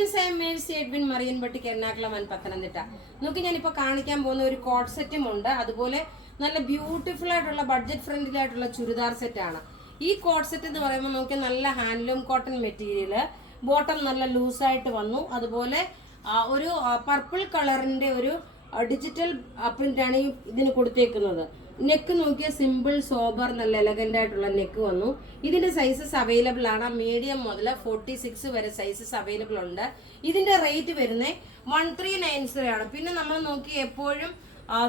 Friends, I am Mercy Edwin മറിയൻപട്ടിക്ക് Ernakulam and Pathanamthitta. നോക്കി ഞാനിപ്പോൾ കാണിക്കാൻ പോകുന്ന ഒരു കോട്ട് സെറ്റും ഉണ്ട്, അതുപോലെ നല്ല ബ്യൂട്ടിഫുൾ ആയിട്ടുള്ള ബഡ്ജറ്റ് ഫ്രണ്ട്ലി ആയിട്ടുള്ള ചുരിദാർ സെറ്റാണ്. ഈ കോട്ട് സെറ്റ് എന്ന് പറയുമ്പോൾ നോക്കി നല്ല ഹാൻഡ്ലൂം കോട്ടൺ മെറ്റീരിയൽ, ബോട്ടം നല്ല ലൂസായിട്ട് വന്നു. അതുപോലെ ഒരു പർപ്പിൾ കളറിന്റെ ഒരു ഡിജിറ്റൽ പ്രിന്റാണ് ഇതിന് കൊടുത്തേക്കുന്നത്. നെക്ക് നോക്കിയ സിമ്പിൾ സോബർ നല്ല എലഗന്റ് ആയിട്ടുള്ള നെക്ക് വന്നു. ഇതിന്റെ സൈസസ് അവൈലബിൾ ആണ്. മീഡിയം മുതൽ 46 വരെ സൈസസ് അവൈലബിൾ ഉണ്ട്. ഇതിന്റെ റേറ്റ് വരുന്നത് 1390 ആണ്. പിന്നെ നമ്മൾ നോക്കി എപ്പോഴും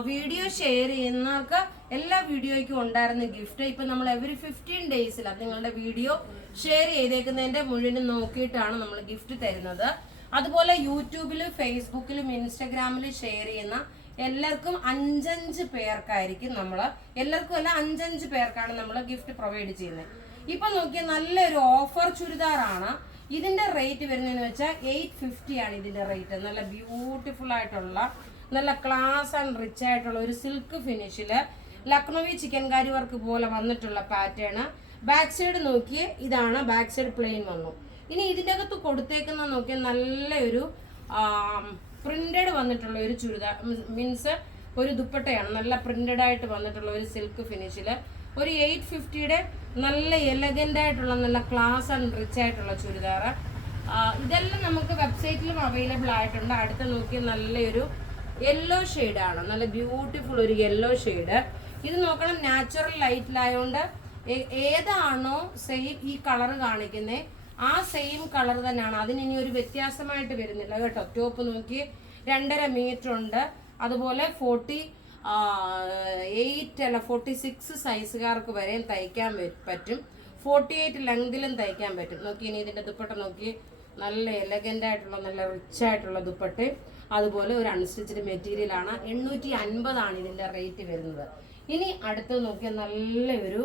വീഡിയോ ഷെയർ ചെയ്യുന്നവർക്ക് എല്ലാ വീഡിയോയ്ക്കും ഉണ്ടായിരുന്ന ഗിഫ്റ്റ് ഇപ്പൊ നമ്മൾ എവറി 15 ഡേയ്സിൽ നിങ്ങളുടെ വീഡിയോ ഷെയർ ചെയ്തേക്കുന്നതിന്റെ മുഴുവനും നോക്കിയിട്ടാണ് നമ്മൾ ഗിഫ്റ്റ് തരുന്നത്. അതുപോലെ യൂട്യൂബിലും ഫേസ്ബുക്കിലും ഇൻസ്റ്റഗ്രാമിലും ഷെയർ ചെയ്യുന്ന എല്ലാവർക്കും 5 പേർക്കായിരിക്കും എല്ലാവർക്കും അല്ല 5 പേർക്കാണ് നമ്മൾ ഗിഫ്റ്റ് പ്രൊവൈഡ് ചെയ്യുന്നത്. ഇപ്പൊ നോക്കിയാൽ നല്ലൊരു ഓഫർ ചുരിദാറാണ്. ഇതിന്റെ റേറ്റ് വരുന്നതെന്ന് വെച്ചാൽ 850 ആണ് ഇതിന്റെ റേറ്റ്. നല്ല ബ്യൂട്ടിഫുൾ ആയിട്ടുള്ള നല്ല ക്ലാസ് ആൻഡ് റിച്ച് ആയിട്ടുള്ള ഒരു സിൽക്ക് ഫിനിഷില് ലക്നോവി ചിക്കൻ കാരി വർക്ക് പോലെ വന്നിട്ടുള്ള പാറ്റേൺ. ബാക്ക് സൈഡ് നോക്കിയേ, ഇതാണ് ബാക്ക് സൈഡ് പ്ലെയിൻ വന്നു. ഇനി ഇതിൻ്റെ അകത്ത് കൊടുത്തേക്കുന്ന നോക്കിയാൽ നല്ലൊരു പ്രിന്റഡ് വന്നിട്ടുള്ള ഒരു ചുരിദാർ, മീൻസ് ഒരു ദുപ്പട്ടയാണ്. നല്ല പ്രിന്റഡ് ആയിട്ട് വന്നിട്ടുള്ള ഒരു സിൽക്ക് ഫിനിഷില് ഒരു 850യുടെ നല്ല എലഗന്റ് ആയിട്ടുള്ള നല്ല ക്ലാസ് ആൻഡ് റിച്ച് ആയിട്ടുള്ള ചുരിദാർ. ഇതെല്ലാം നമുക്ക് വെബ്സൈറ്റിലും അവൈലബിൾ ആയിട്ടുണ്ട്. അടുത്ത നോക്കിയാൽ നല്ലൊരു യെല്ലോ ഷെയ്ഡാണ്, നല്ല ബ്യൂട്ടിഫുൾ ഒരു യെല്ലോ ഷെയ്ഡ്. ഇത് നോക്കണം, നാച്ചുറൽ ലൈറ്റിലായതുകൊണ്ട് ഏതാണോ സെയിം ഈ കളർ കാണിക്കുന്നത് ആ സെയിം കളർ തന്നെയാണ്. അതിനി ഒരു വ്യത്യാസമായിട്ട് വരുന്നില്ല കേട്ടോ. ടോപ്പ് നോക്കി 2.5 മീറ്റർ ഉണ്ട്. അതുപോലെ 46 സൈസുകാർക്ക് വരെയും തയ്ക്കാൻ പറ്റും. 48 ലെങ്തിലും തയ്ക്കാൻ പറ്റും. നോക്കി, ഇനി ഇതിന്റെ ദുപ്പട്ട നോക്കി, നല്ല എലഗന്റ് ആയിട്ടുള്ള നല്ല റിച്ച് ആയിട്ടുള്ള ദുപ്പട്ട. അതുപോലെ ഒരു അൺസ്റ്റിച്ച്ഡ് മെറ്റീരിയൽ ആണ്. 850 ഇതിന്റെ റേറ്റ് വരുന്നത്. ഇനി അടുത്ത് നോക്കിയാൽ നല്ലൊരു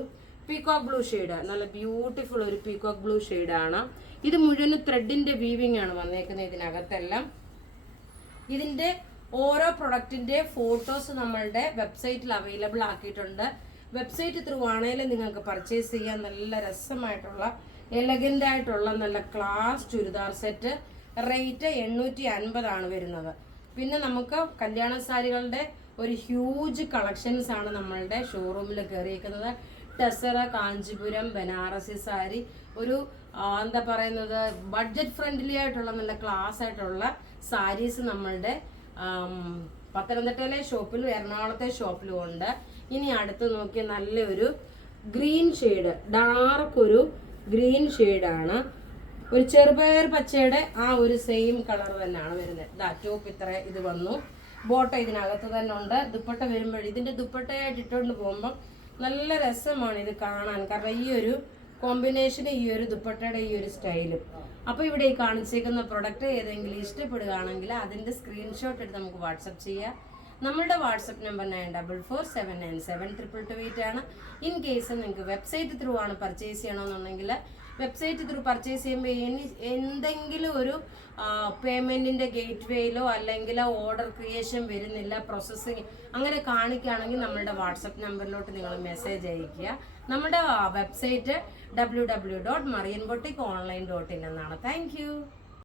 പീകോക്ക് ബ്ലൂ ഷെയ്ഡ്, നല്ല ബ്യൂട്ടിഫുൾ ഒരു പീകോക്ക് ബ്ലൂ ഷെയ്ഡാണ്. ഇത് മുഴുവൻ ത്രെഡിന്റെ വീവിംഗ് ആണ് വന്നേക്കുന്നത് ഇതിനകത്തെല്ലാം. ഇതിന്റെ ഓരോ പ്രൊഡക്റ്റിന്റെ ഫോട്ടോസ് നമ്മളുടെ വെബ്സൈറ്റിൽ അവൈലബിൾ ആക്കിയിട്ടുണ്ട്. വെബ്സൈറ്റ് ത്രൂ ആണെങ്കിലും നിങ്ങൾക്ക് പർച്ചേസ് ചെയ്യാൻ നല്ല രസമായിട്ടുള്ള എലഗന്റ് ആയിട്ടുള്ള നല്ല ക്ലാസ് ചുരിദാർ സെറ്റ്. റേറ്റ് 850 ആണ് വരുന്നത്. പിന്നെ നമുക്ക് കല്യാണ സാരികളുടെ ഒരു ഹ്യൂജ് കളക്ഷൻസ് ആണ് നമ്മളുടെ ഷോറൂമിൽ കയറിയിരിക്കുന്നത്. ടെസറ, കാഞ്ചിപുരം, ബനാറസി സാരി, ഒരു എന്താ പറയുന്നത് ബഡ്ജറ്റ് ഫ്രണ്ട്ലി ആയിട്ടുള്ള നല്ല ക്ലാസ് ആയിട്ടുള്ള സാരീസ് നമ്മളുടെ പത്തനംതിട്ടയിലെ ഷോപ്പിലും എറണാകുളത്തെ ഷോപ്പിലും ഉണ്ട്. ഇനി അടുത്ത് നോക്കിയ നല്ലൊരു ഗ്രീൻ ഷെയ്ഡ്, ഡാർക്ക് ഒരു ഗ്രീൻ ഷെയ്ഡാണ്. ഒരു ചെറുപയർ പച്ചയുടെ ആ ഒരു സെയിം കളർ തന്നെയാണ് വരുന്നത്. ടോപ്പ് ഇത്ര ഇത് വന്നു. ബോട്ടം ഇതിനകത്ത് തന്നെ ഉണ്ട്. ദുപ്പട്ട വരുമ്പോൾ ഇതിന്റെ ദുപ്പട്ടയായിട്ട് ഇട്ടുകൊണ്ട് പോകുമ്പോൾ നല്ല രസമാണ് ഇത് കാണാൻ. കാരണം ഈ ഒരു കോമ്പിനേഷൻ, ഈ ഒരു ദുപ്പട്ടയുടെ ഈ ഒരു സ്റ്റൈലും. അപ്പോൾ ഇവിടെ ഈ കാണിച്ചേക്കുന്ന പ്രൊഡക്റ്റ് ഏതെങ്കിലും ഇഷ്ടപ്പെടുകയാണെങ്കിൽ അതിന്റെ സ്ക്രീൻഷോട്ട് എടുത്ത് നമുക്ക് വാട്സപ്പ് ചെയ്യാം. നമ്മളുടെ വാട്സപ്പ് നമ്പർ 9447972228 ആണ്. ഇൻ കേസ് നിങ്ങൾക്ക് വെബ്സൈറ്റ് ത്രൂ ആണ് പർച്ചേസ് ചെയ്യണമെന്നുണ്ടെങ്കിൽ വെബ്സൈറ്റ് ത്രൂ പർച്ചേസ് ചെയ്യുമ്പോൾ എന്തെങ്കിലും ഒരു പേയ്മെന്റിന്റെ ഗേറ്റ് വേയിലോ അല്ലെങ്കിൽ ഓർഡർ ക്രിയേഷൻ വരുന്നില്ല, പ്രോസസ്സിങ് അങ്ങനെ കാണിക്കുകയാണെങ്കിൽ നമ്മളുടെ വാട്സപ്പ് നമ്പറിലോട്ട് നിങ്ങൾ മെസ്സേജ് അയയ്ക്കുക. നമ്മുടെ വെബ്സൈറ്റ് www.marianboutique.online.in എന്നാണ്. Thank you.